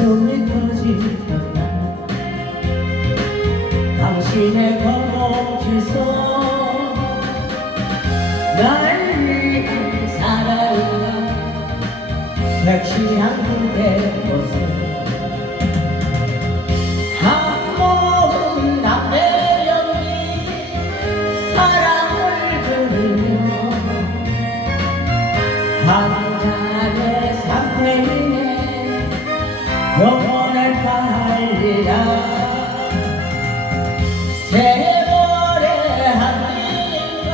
가슴이 터지던 당신의 검어지서 날 위해 살아온 섹시한 그대 모습. 사랑을 들으며 영혼을 팔리라. 세월의 한인가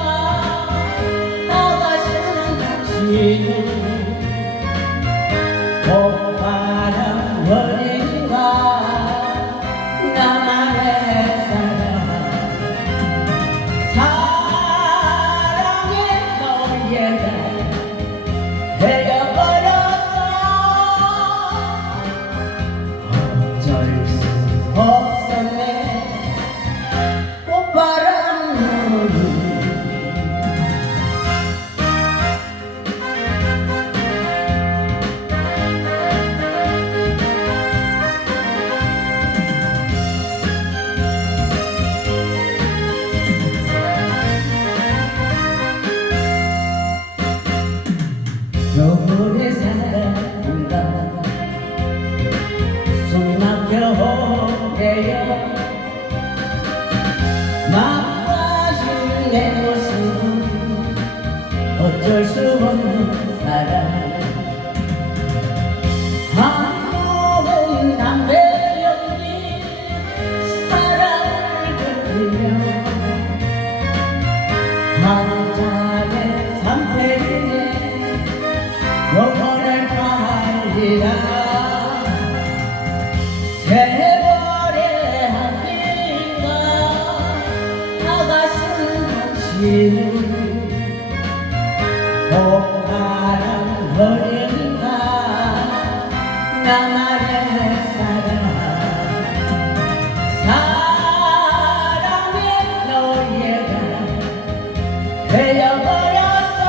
나가시는 당신 너무의 사랑인가 숨 막혀 오게요 세월의 한빛과 아가씨 당신을 오가란 어린이가 나만의 사랑 사랑의 노예가 되어버렸어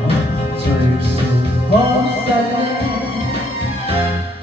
어쩔 수 없었네. thank you